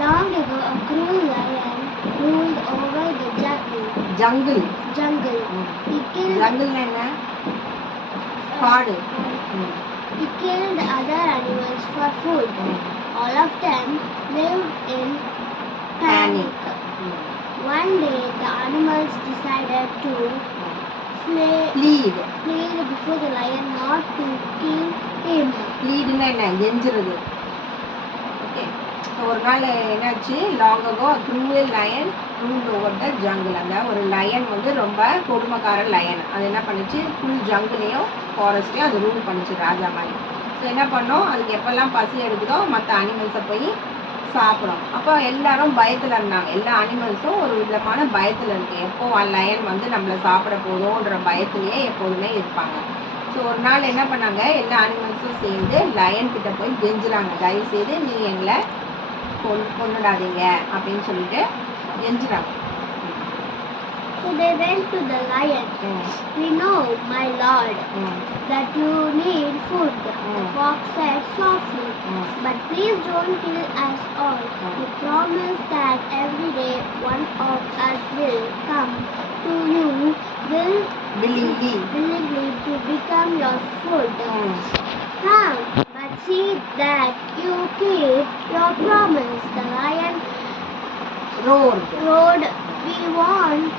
Long ago, a cruel lion ruled over the jungle. He killed. Jungle என்ன? காடு. He killed other animals for food. All of them lived in panic. One day, the animals decided to plead before the lion not to kill him. Pleadனா என்ன? கெஞ்சுறது. ஓகே. ஒரு நாள் என்னாச்சு, long ago cruel lion ruled over the jungle. அந்த ஒரு லயன் வந்து ரொம்ப கொடுமைக்கார லயன். அது என்ன பண்ணுச்சு, ஃபுல் ஜங்கிளையும் ஃபாரஸ்ட்டையும் அது ரூல் பண்ணுச்சு ராஜா மாதிரி. ஸோ என்ன பண்ணோம், அதுக்கு எப்போல்லாம் பசி எடுக்குதோ மற்ற அனிமல்ஸை போய் சாப்பிடும். அப்போ எல்லாரும் பயத்தில் இருந்தாங்க. எல்லா அனிமல்ஸும் ஒரு விதமான பயத்தில் இருக்குது. எப்போ லயன் வந்து நம்மளை சாப்பிட போதும்ன்ற பயத்திலேயே எப்போதுமே இருப்பாங்க. ஸோ ஒரு நாள் என்ன பண்ணாங்க, எல்லா அனிமல்ஸும் சேர்ந்து லயன் கிட்ட போய் கெஞ்சுறாங்க, தயவுசெய்து நீ எங்களை கொன்னுடாதீங்க அப்படின்னு சொல்லிட்டு கெஞ்சுறாங்க. So they went to the lion. We know, my lord, that you need food. The fox said softly, but please don't kill us all. We promise that every day one of us will come to you willingly to become your food. But see that you keep your promise. The lion roared, we want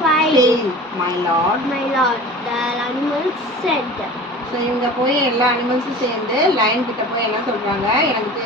fight. My lord. The animals said. So இவங்க போய் எல்லா அனிமல்ஸும் சேர்ந்து லயன் கிட்ட போய் என்ன சொல்றாங்க, எனக்கு